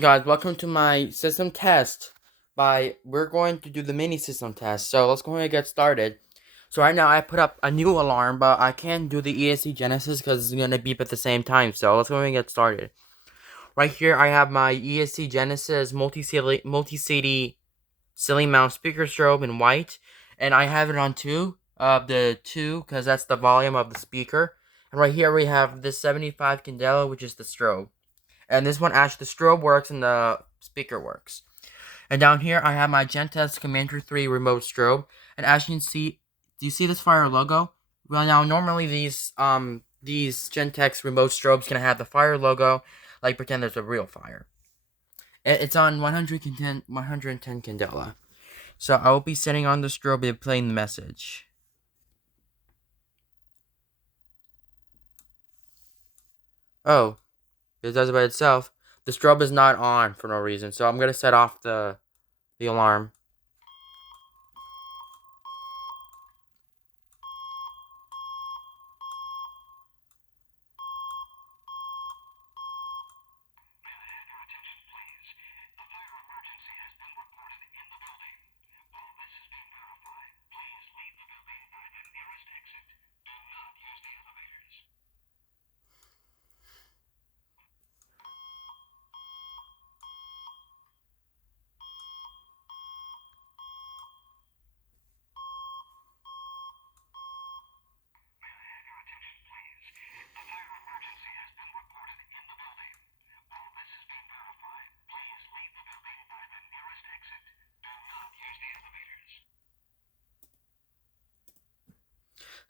Guys, welcome to my system test. We're going to do the mini system test. So let's go ahead and get started. So right now I put up a new alarm, but I can't do the ESC Genesis because it's gonna beep at the same time. So let's go ahead and get started. Right here I have my ESC Genesis multi-CD ceiling mount speaker strobe in white, and I have it on the two because that's the volume of the speaker. And right here we have the 75 candela, which is the strobe. And this one actually the strobe works and the speaker works. And down here I have my Gentex Commander 3 remote strobe. And as you can see, do you see this fire logo? Well, now normally these Gentex remote strobes can have the fire logo, like pretend there's a real fire. It's on 110 candela. So I will be setting on the strobe and playing the message. Oh, it does it by itself. The strobe is not on for no reason, so I'm gonna set off the alarm.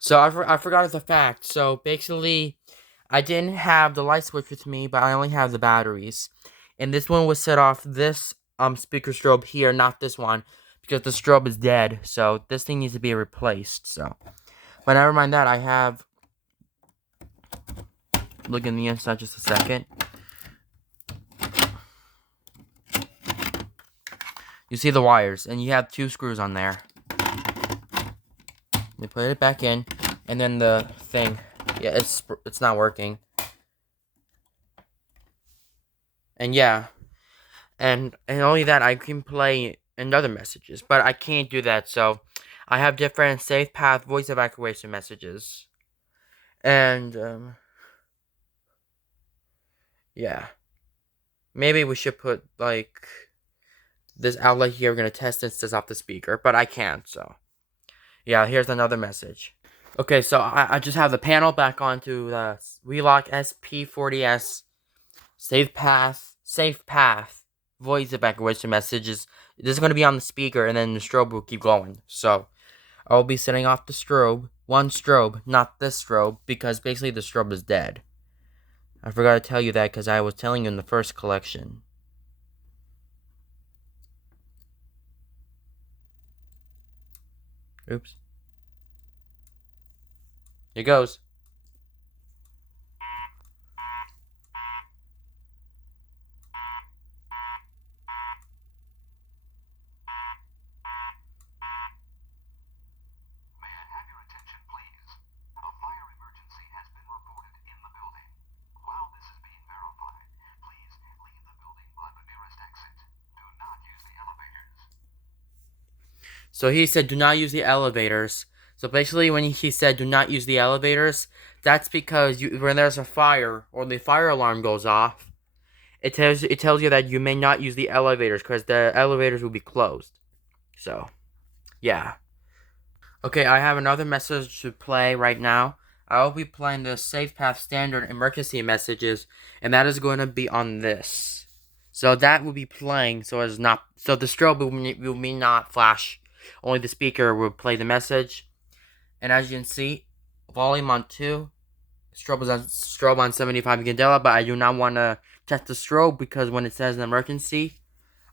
So I forgot the fact. So basically, I didn't have the light switch with me, but I only have the batteries. And this one was set off this speaker strobe here, not this one, because the strobe is dead. So this thing needs to be replaced. So, but never mind that. I have. Look in the inside just a second. You see the wires, and you have 2 screws on there. We put it back in, and then the thing, yeah, it's not working. And yeah, and only that I can play in other messages, but I can't do that. So I have different safe path voice evacuation messages, and yeah, maybe we should put like this outlet here. We're gonna test this off the speaker, but I can't. So yeah, here's another message. Okay, so I just have the panel back onto the Wheelock SP40S safe path voice evacuation messages. This is going to be on the speaker, and then the strobe will keep going. So I'll be setting off the strobe, one strobe, not this strobe, because basically the strobe is dead. I forgot to tell you that because I was telling you in the first collection. Oops. Here goes. So he said, do not use the elevators. So basically, when he said, do not use the elevators, that's because when there's a fire or the fire alarm goes off, it tells you that you may not use the elevators because the elevators will be closed. So, yeah. Okay, I have another message to play right now. I will be playing the Safe Path Standard emergency messages, and that is going to be on this. So that will be playing, so the strobe will not flash. Only the speaker will play the message. And as you can see, volume on 2, strobe on 75 candela, but I do not want to test the strobe because when it says an emergency,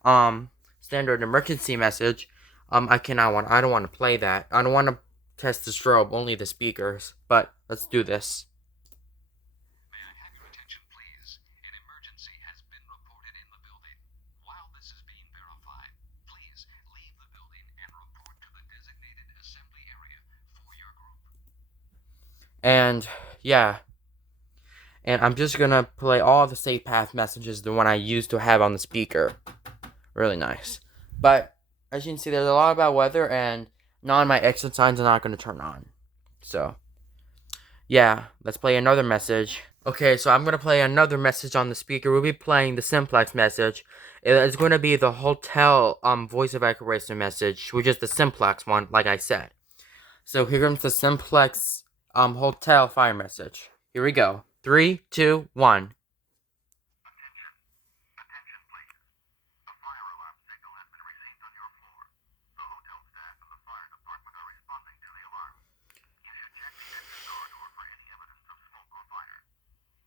standard emergency message, I don't want to play that. I don't want to test the strobe, only the speakers. But let's do this. May I have your attention, please? An emergency has been reported in the building. While this is being verified, please leave the building and report to the designated assembly area for your group. And yeah. And I'm just gonna play all the safe path messages, the one I used to have on the speaker. Really nice. But as you can see, there's a lot about weather, and none of my exit signs are not gonna turn on. So yeah, let's play another message. Okay, so I'm gonna play another message on the speaker. We'll be playing the simplex message. It's going to be the hotel voice of accuracy message, which is the simplex one, like I said. So here comes the simplex hotel fire message. Here we go. 3, 2, 1. Attention, please. A fire alarm signal has been received on your floor. The hotel staff and the fire department are responding to the alarm. You should check the exit corridor for any evidence of smoke or fire.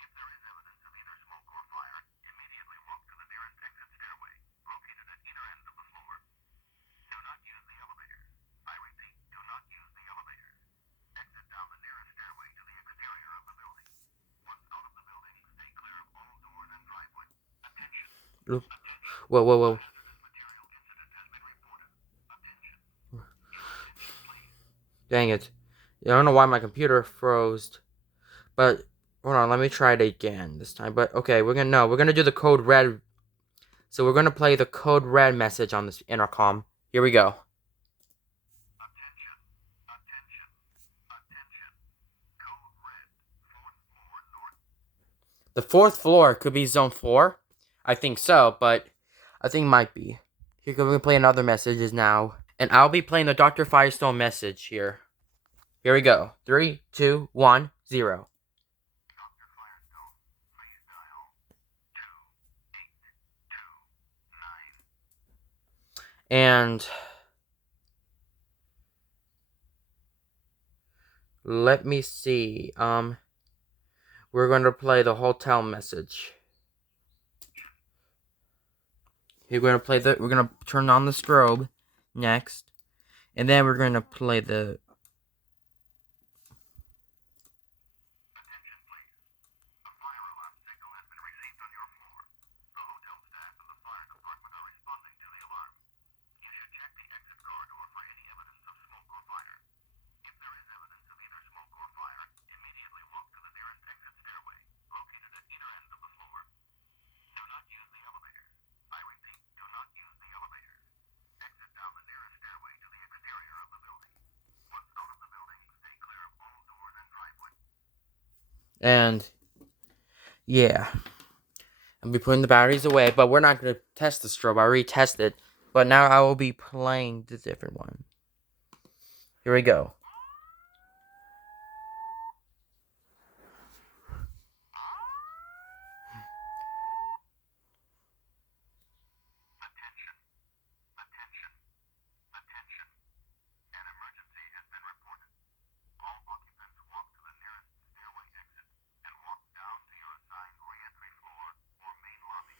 If there is evidence of either smoke or fire, immediately walk to the nearest exit stairway, located at either end of the floor. Do not use the elevator. I repeat, do not use the elevator. Exit down the nearest stairway to the exterior of the building. Once out of the building, stay clear of all doors and driveway. Attention. Whoa, Attention. whoa, whoa. Hazardous material incident has been reported. Attention. Your attention, please. Dang it. I don't know why my computer froze. But hold on, let me try it again this time. But okay, we're gonna do the code red. So we're gonna play the code red message on this intercom. Here we go. Attention. Attention. Attention. Code red. 4th floor north. The 4th floor could be zone 4. I think so, but I think it might be. Here we can play another messages now. And I'll be playing the Dr. Firestone message here. Here we go. 3, 2, 1, 0. Dr. Firestone, please dial 2829. And let me see. We're going to play the hotel message. We're gonna turn on the strobe next, and then we're gonna play the. Attention, please. A fire alarm signal has been received on your floor. The hotel staff and the fire department are responding to the alarm. You should check the exit corridor for any evidence of smoke or fire. If there is evidence of either smoke or fire, immediately walk to the nearest exit stairway, located at either end of the floor. Do not use the elevator. I repeat, do not use the elevator. Exit down the nearest stairway to the exterior of the building. Once out of the building, stay clear of all doors and driveway. And yeah, I'll be putting the batteries away, but we're not gonna test the strobe. I already tested, but now I will be playing the different one. Here we go. Attention. Attention. Attention. An emergency has been reported. All occupants walk to the nearest stairway exit and walk down to your assigned re-entry floor or main lobby.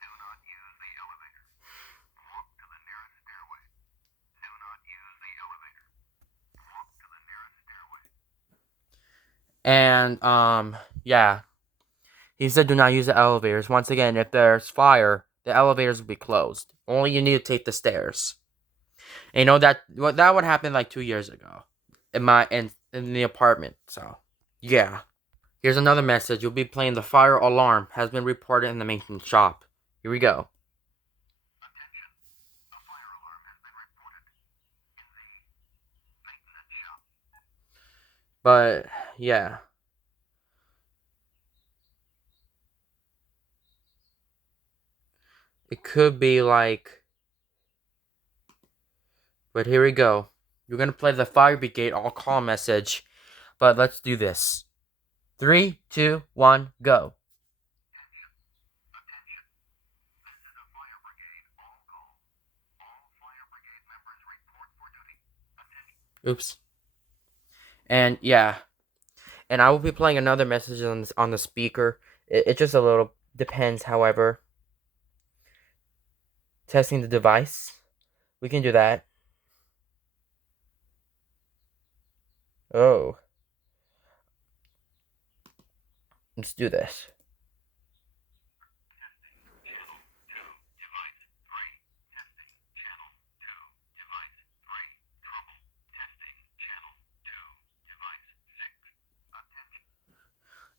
Do not use the elevator. Walk to the nearest stairway. Do not use the elevator. Walk to the nearest stairway. And yeah, he said do not use the elevators. Once again, if there's fire, the elevators will be closed. Only you need to take the stairs. And you know that would happen like 2 years ago in the apartment. So yeah. Here's another message. You'll be playing the fire alarm has been reported in the maintenance shop. Here we go. Attention. A fire alarm has been reported in the maintenance shop. But yeah. It could be like, but here we go. You're gonna play the fire brigade all call message. But let's do this. 3, 2, 1, go. Attention. This is a fire brigade all call. All fire brigade members report for duty. Attention. Oops. And yeah. And I will be playing another message on the speaker. It just a little depends, however. Testing the device. We can do that. Oh. Let's do this.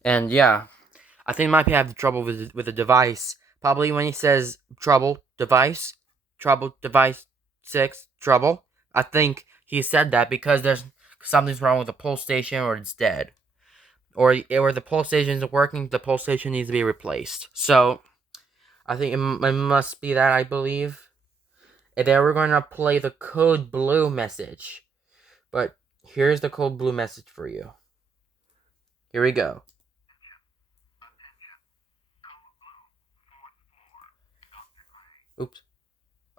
And yeah, I think he might have trouble with the device. Probably when he says trouble device 6 trouble. I think he said that because there's something's wrong with the pull station or it's dead. Or the pull station isn't working, the pull station needs to be replaced. So, I think it must be that, I believe. And then we're going to play the code blue message. But here's the code blue message for you. Here we go. Oops.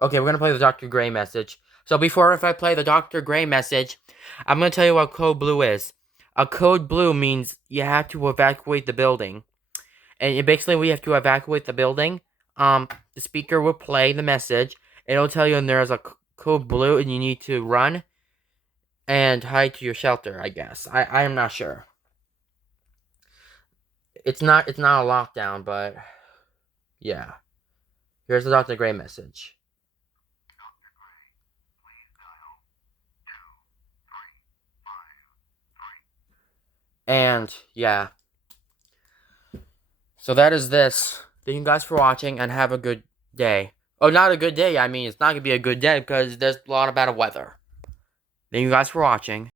Okay, we're going to play the Dr. Gray message. So if I play the Dr. Gray message, I'm going to tell you what code blue is. A code blue means you have to evacuate the building. And basically, we have to evacuate the building. The speaker will play the message. It'll tell you when there's a code blue and you need to run and hide to your shelter, I guess. I am not sure. It's not a lockdown, but yeah. Here's the Dr. Gray message. Dr. Gray, please dial 23553. And yeah. So that is this. Thank you guys for watching and have a good day. Oh, not a good day. I mean, it's not going to be a good day because there's a lot of bad weather. Thank you guys for watching.